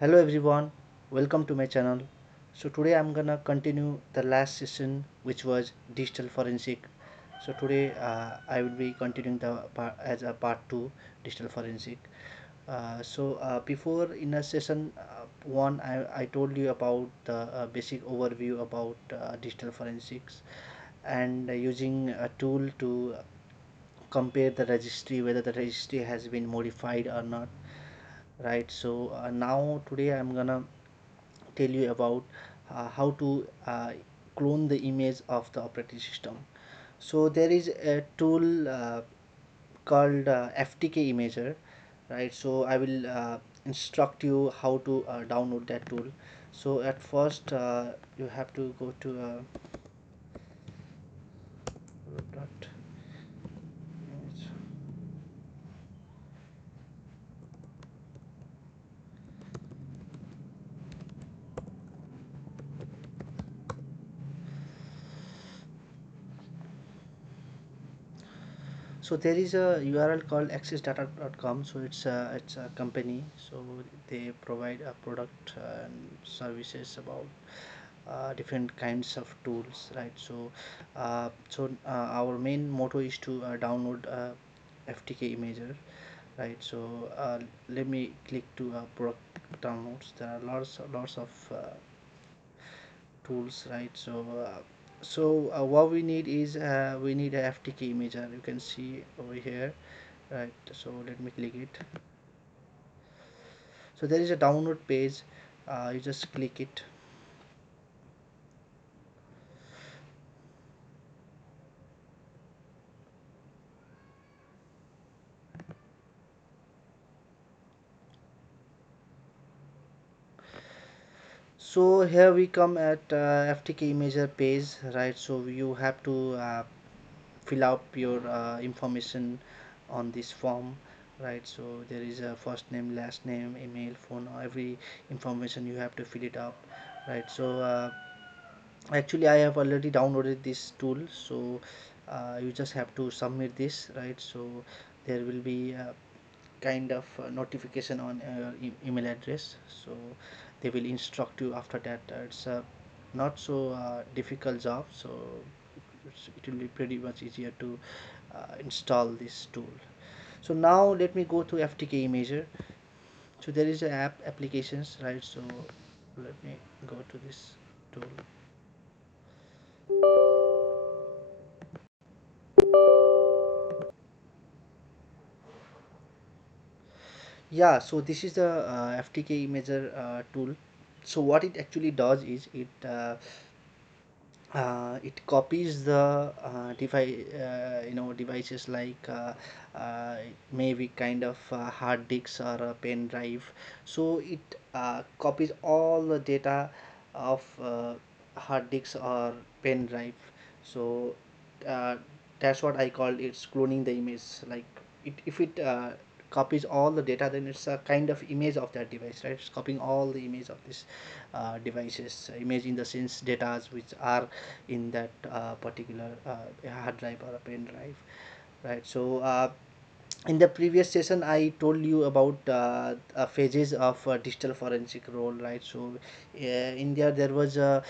Hello everyone, welcome to my channel. So today I'm gonna continue the last session which was digital forensic. So today I will be continuing the as a part 2 digital forensic. Before in a session 1 I told you about the basic overview about digital forensics and using a tool to compare the registry whether the registry has been modified or not, right? Now today I'm gonna tell you about how to clone the image of the operating system. So there is a tool called FTK Imager, right? So I will instruct you how to download that tool. So at first you have to go to dot image. So there is a URL called accessdata.com. So it's a company. So they provide a product and services about different kinds of tools, right? Our main motto is to download FTK Imager, right? Let me click to product downloads. There are lots of tools, right? What we need is we need a FTK Imager. You can see over here, right? So let me click it. So there is a download page. You just click it. So here we come at FTK Imager page, right? So you have to fill up your information on this form, right? So there is a first name, last name, email, phone, every information you have to fill it up, right? Actually I have already downloaded this tool, so you just have to submit this, right? So there will be kind of notification on your email address, so they will instruct you after that. It's a not so difficult job, so it will be pretty much easier to install this tool. So now let me go to FTK Imager. So there is a app applications, right? So let me go to this tool. Yeah, so this is the FTK Imager tool. So what it actually does is it copies the devices like maybe kind of hard disks or a pen drive. So it copies all the data of hard disks or pen drive. So uh, that's what I call it's cloning the image. Like if it copies all the data, then it's a kind of image of that device, right? It's copying all the image of this devices, image in the sense data which are in that particular hard drive or a pen drive, right? In the previous session I told you about phases of digital forensic role, right? In there was a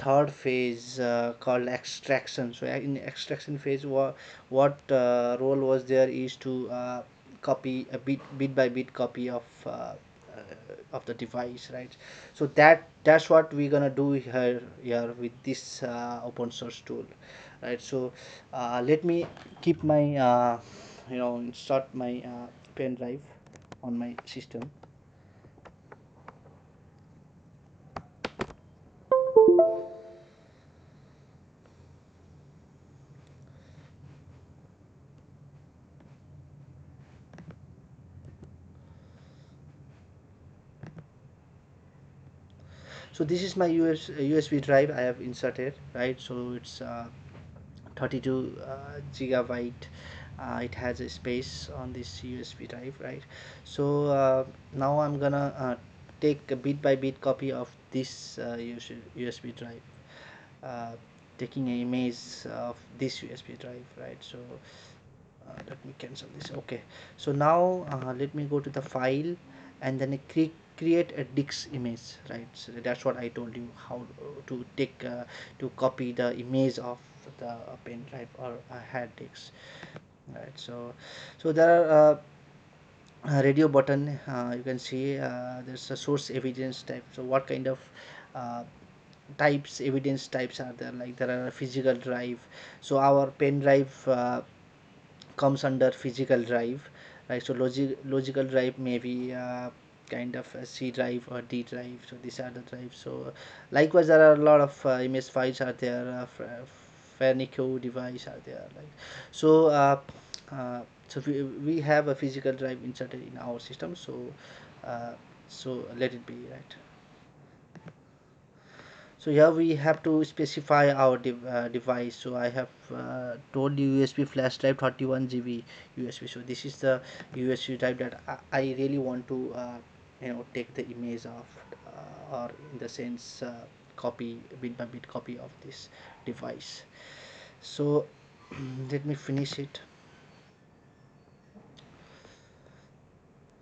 third phase called extraction. So in extraction phase, what role was there is to copy a bit by bit copy of the device, right? So that's what we're gonna do here with this open source tool, right? Let me keep my start my pen drive on my system. So this is my USB drive I have inserted, right? So it's 32 gigabyte. It has a space on this USB drive, right? Now I'm gonna take a bit by bit copy of this USB drive, uh, taking an image of this USB drive, right? Let me cancel this. Okay, so now let me go to the file and then click create a disk image, right? So that's what I told you, how to take to copy the image of the pen drive or a hard disk, right? So there are radio button, you can see there's a source evidence type. So what kind of uh, types evidence types are there? Like there are a physical drive, so our pen drive comes under physical drive, right? So logical drive may be kind of a C drive or D drive. So these are the drives. So likewise, there are a lot of image files are there. Fernico device are there. Like so. We have a physical drive inserted in our system. Uh, so let it be, right. So here we have to specify our device. So I have told you USB flash drive 31 GB USB. So this is the USB drive that I really want to take the image of, or in the sense copy bit by bit copy of this device. So let me finish it.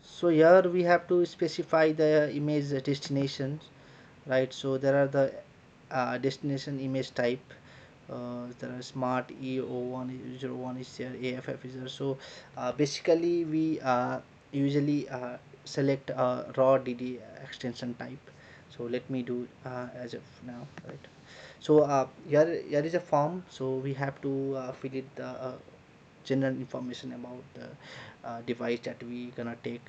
So here we have to specify the image destination, right? So there are the destination image type. There are smart E0101 is there, AFF is there. So basically we usually select a raw DD extension type. So let me do as of now, right? So here is a form. So we have to fill it the general information about the device that we gonna take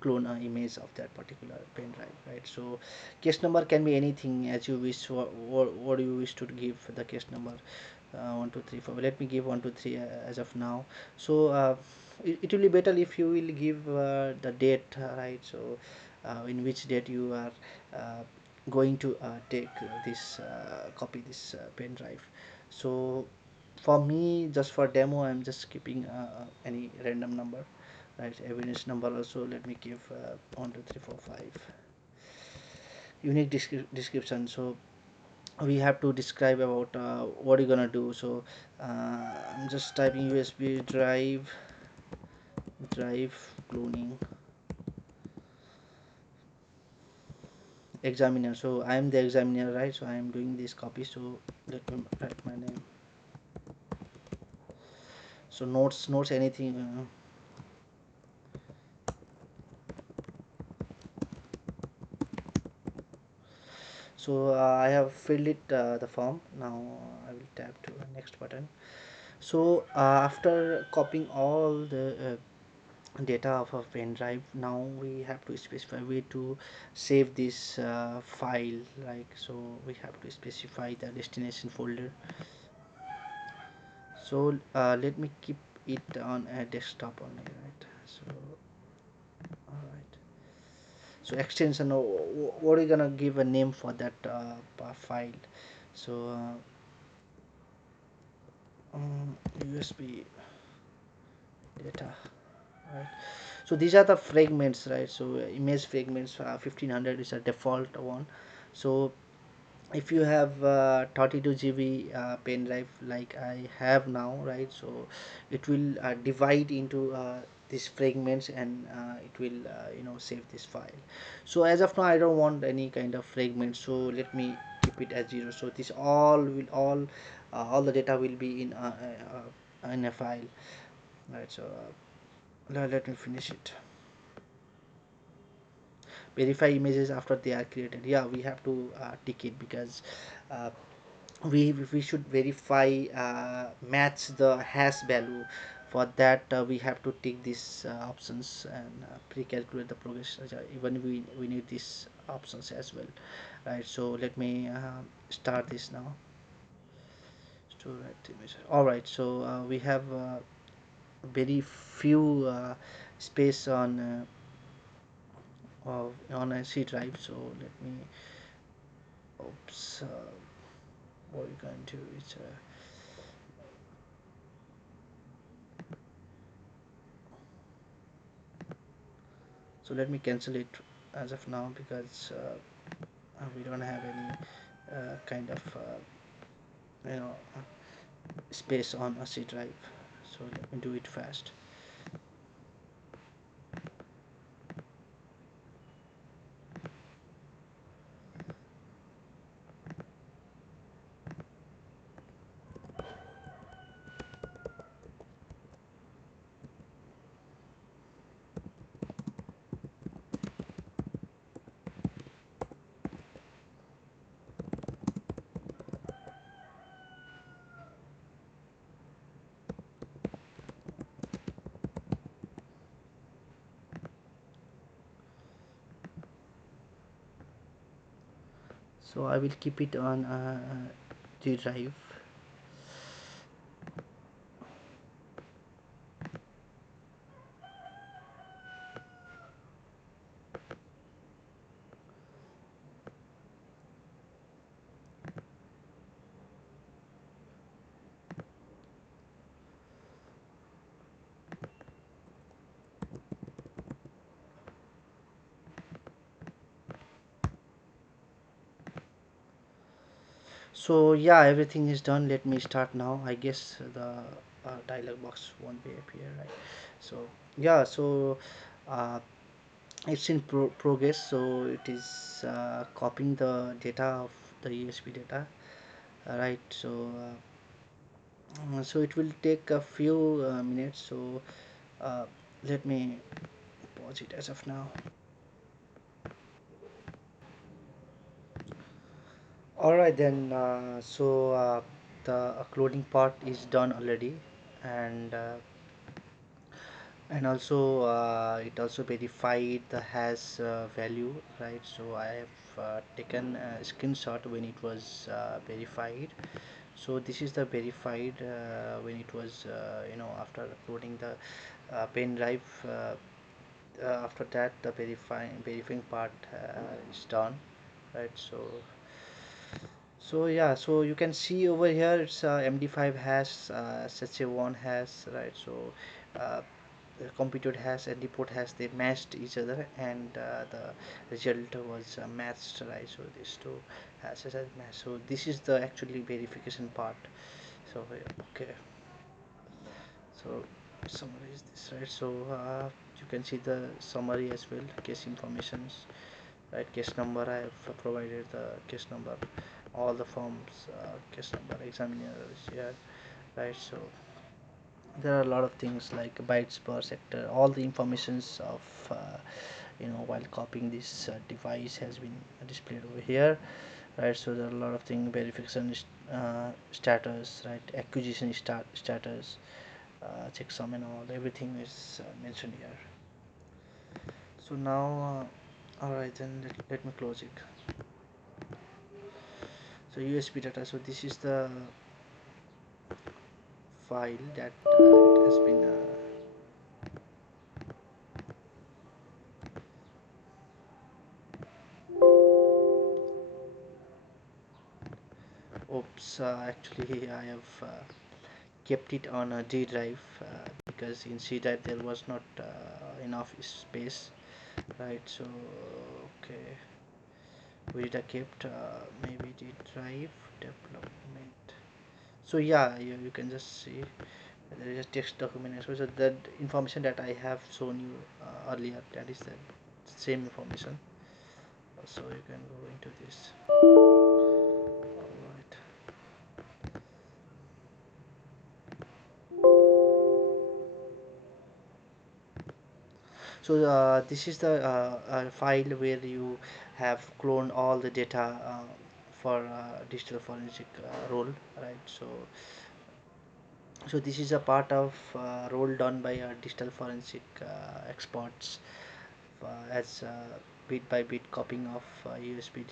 clone a image of that particular pen drive, right? So case number can be anything as you wish. What do you wish to give the case number? 1 2 3 4, let me give 1 2 3 as of now. So it will be better if you will give the date, right? So in which date you are uh, going to take this copy this pen drive. So for me, just for demo, I'm just keeping any random number, right? Evidence number also, let me give 1 2 3 4 5 unique description. So we have to describe about what you're gonna do. So I'm just typing USB drive cloning examiner. So I am the examiner, right? So I am doing this copy. So let me write my name. So notes anything. So I have filled it the form. Now I will tap to the next button. So after copying all the data of a pen drive, now we have to specify way to save this file. Like so we have to specify the destination folder. So let me keep it on a desktop only, right? So all right. So extension, what are you gonna give a name for that file? So USB data, right? So these are the fragments, right? So image fragments 1500 is a default one. So if you have 32 GB pen drive like I have now, right? So it will divide into these fragments, and it will save this file. So as of now I don't want any kind of fragments, so let me keep it as 0. So this all the data will be in a file, right? So let me finish it. Verify images after they are created. Yeah, we have to tick it because uh, we should verify match the hash value. For that we have to tick these options and pre-calculate the progress. Even we need these options as well, right? So let me start this now. Store image. All right, so we have very few space on a C drive. So let me oops what we're going to is so let me cancel it as of now because we don't have any kind of you know space on a C drive. So let me do it fast. So I will keep it on G drive. So yeah, everything is done. Let me start now. I guess the dialog box won't be appear, right? So yeah, so uh, it's in progress. So it is copying the data of the USB data, right? So so it will take a few minutes. So uh, let me pause it as of now. All right then. So the uploading part is done already, and also it also verified the hash value, right? So I have taken a screenshot when it was verified. So this is the verified when it was after uploading the pen drive. After that, the verifying part is done, right? So yeah, so you can see over here it's MD5 hash, SHA1 hash, right? So uh, the computed hash and the port hash, they matched each other, and the result was matched, right? So these two hashes are matched. So this is the actually verification part. So okay, so summarize this, right? So you can see the summary as well, case informations, right? Case number, I have provided the case number, all the forms, case number, examiner is here, right? So there are a lot of things like bytes per sector, all the informations of while copying this device has been displayed over here, right? So there are a lot of things, verification status, right? Acquisition status, checksum and everything is mentioned here. So now all right, then let me close it. So USB data, so this is the file that it has been oops, actually I have kept it on a D drive because in C drive there was not enough space, right? So okay, we did kept maybe D drive development. So yeah, you can just see there is a text document. So that information that I have shown you earlier, that is the same information. So you can go into this. All right. So this is the file where you have cloned all the data for digital forensic role, right? So this is a part of role done by digital forensic experts as bit by bit copying of USB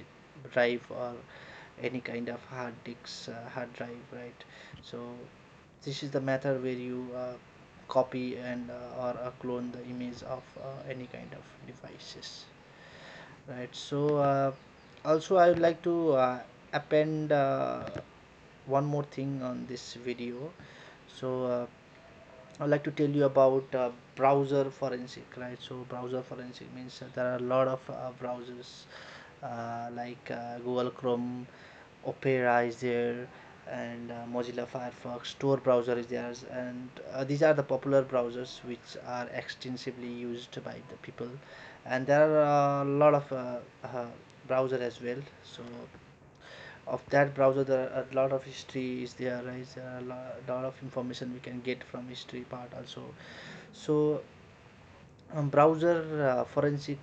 drive or any kind of hard drive, right? So this is the method where you copy and or clone the image of any kind of devices, right? So also I would like to append one more thing on this video. So I'd like to tell you about browser forensic, right? So browser forensic means there are a lot of browsers like Google Chrome, Opera is there, and Mozilla Firefox, Tor browser is there, and these are the popular browsers which are extensively used by the people, and there are a lot of browser as well. So of that browser there are a lot of history is there, right? There are a lot of information we can get from history part also. So browser forensic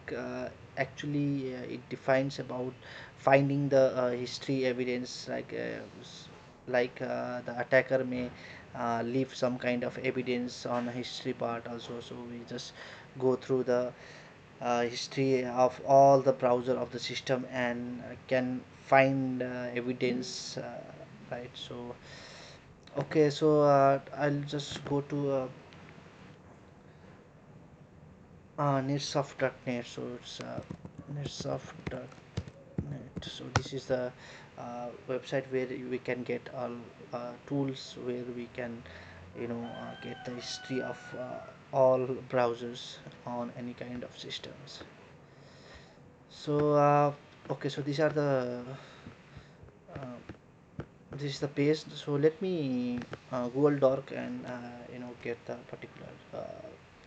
actually it defines about finding the history evidence, the attacker may leave some kind of evidence on a history part also. So we just go through the history of all the browser of the system and can find evidence, right? So okay, so I'll just go to netsoft.net. So it's netsoft.net. So this is the website where we can get all tools where we can, get the history of all browsers on any kind of systems. So okay, so these are the this is the page. So let me Google Doc and get the particular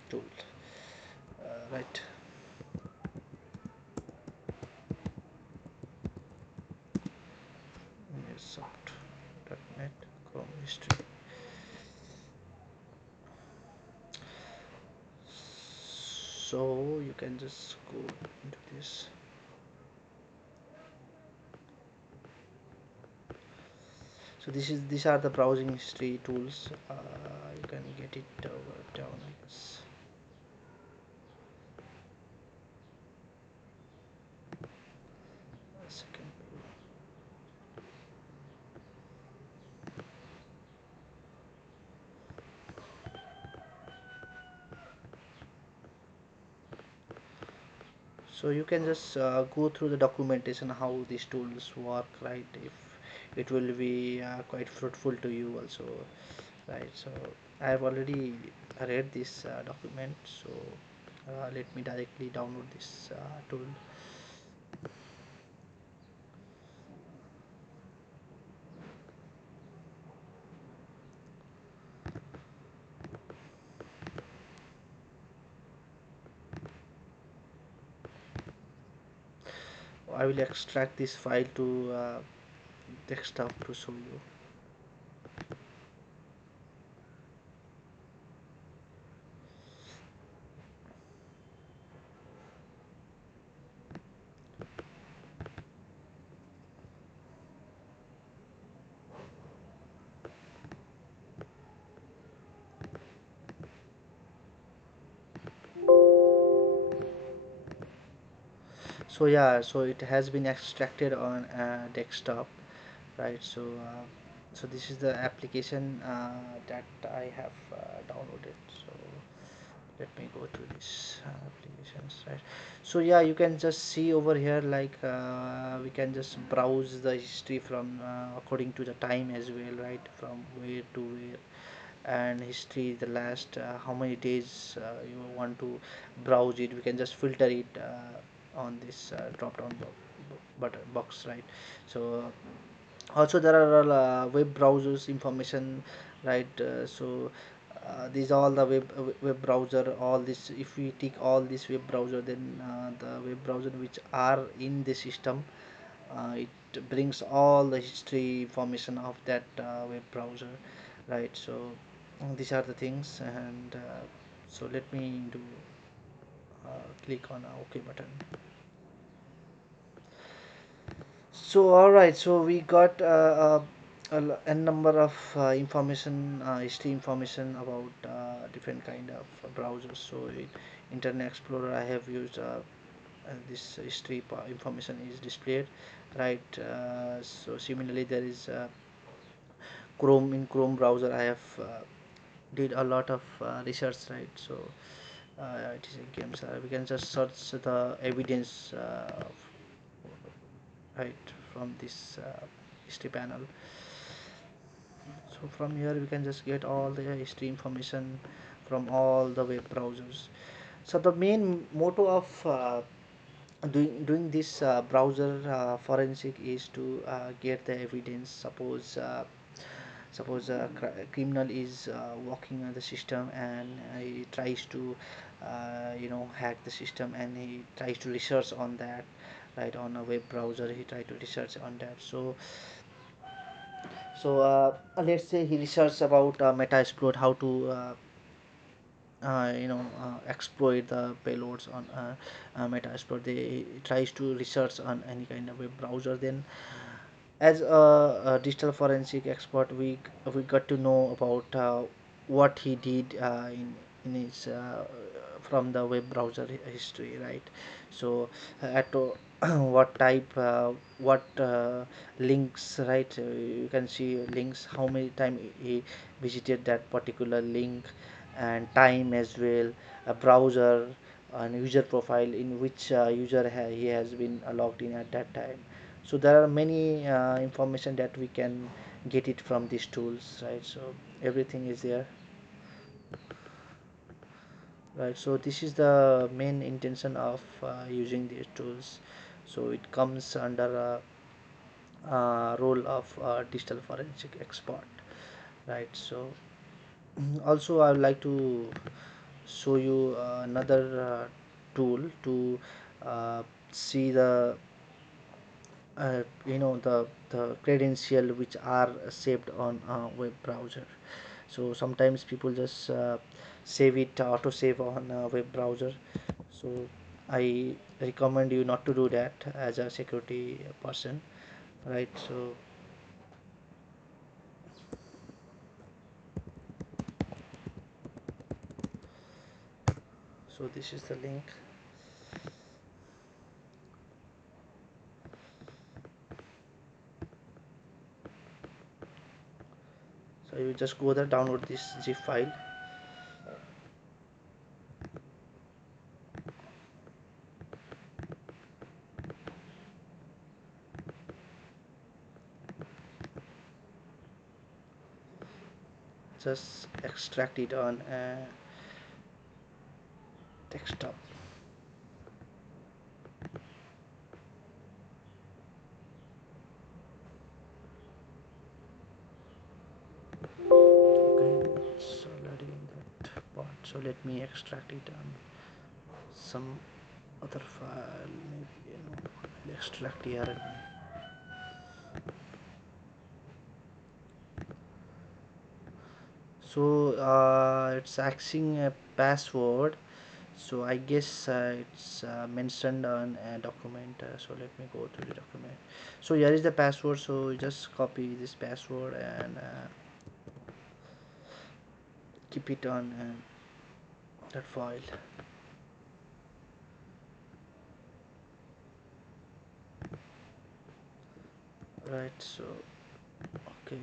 tool. Right. Soft.net Chrome history. So you can just go into this. So these are the browsing history tools. You can get it over down, I guess. A second. So you can just go through the documentation how these tools work, right? If it will be quite fruitful to you also, right? So I have already read this document. So let me directly download this tool. I will extract this file to desktop to show you. So yeah, so it has been extracted on desktop, right? So so this is the application that I have downloaded. So let me go to this applications, right? So yeah, you can just see over here, like we can just browse the history from according to the time as well, right? From where to where, and history the last how many days you want to browse it. We can just filter it on this drop down button box, right? So also there are web browsers information, right? So these all the web browser, all this, if we tick all this web browser, then the web browser which are in the system, it brings all the history information of that web browser, right? So these are the things, and so let me do click on OK button. So all right, so we got a number of information, history information about different kind of browsers. So in Internet Explorer, I have used this history information is displayed, right? So similarly, there is Chrome. In Chrome browser, I have did a lot of research, right? So it is a games. We can just search the evidence, right, from this history panel. So from here we can just get all the history information from all the web browsers. So the main motto of doing this browser forensic is to get the evidence. Suppose a criminal is walking on the system, and he tries to hack the system, and he tries to research on that, right? On a web browser he try to research on that. So let's say he researches about metasploit, how to exploit the payloads on metasploit. They tries to research on any kind of web browser. Then as a digital forensic expert, we got to know about what he did in his from the web browser history, right? So at what type, what links, right? You can see links, how many time he visited that particular link, and time as well, a browser and user profile in which he has been logged in at that time. So there are many information that we can get it from these tools, right? So everything is there, right? So this is the main intention of using these tools. So it comes under a role of digital forensic expert, right? So also I would like to show you another tool to uh, see the the credential which are saved on a web browser. So sometimes people just save it, auto save on a web browser. So I recommend you not to do that as a security person, right? So this is the link. So you just go there, download this zip file. Just extract it on desktop. Okay, it's already in that part. So let me extract it on some other file. Maybe I'll extract here. So it's asking a password. So I guess it's mentioned on a document. So let me go to the document. So here is the password. So you just copy this password and keep it on that file. Right. So okay.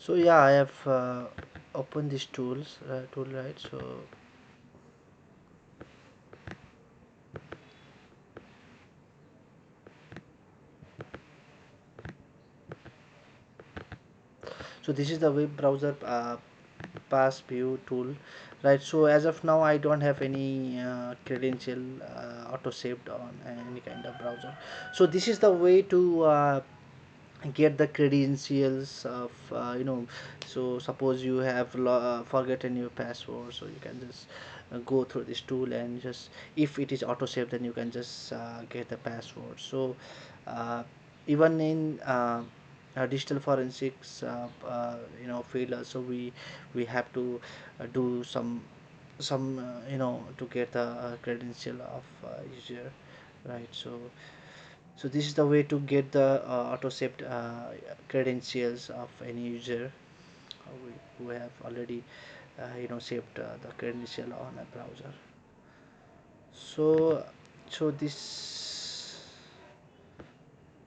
So yeah, I have opened this tool, right? So this is the web browser pass view tool, right? So as of now I don't have any credential auto saved on any kind of browser. So this is the way to get the credentials of so suppose you have forgotten your password, so you can just go through this tool and just, if it is auto saved, then you can just get the password. So uh, even in digital forensics field also, we have to do some to get the credential of user, right? So this is the way to get the auto saved credentials of any user who have already saved the credential on a browser. So this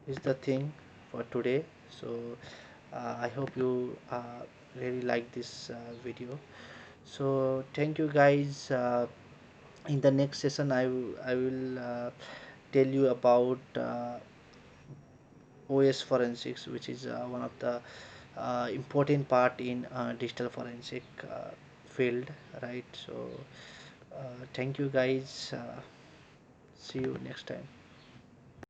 is the thing for today. So I hope you really like this video. So thank you guys. In the next session I will tell you about OS forensics, which is one of the important part in digital forensic field, right? So thank you guys. See you next time.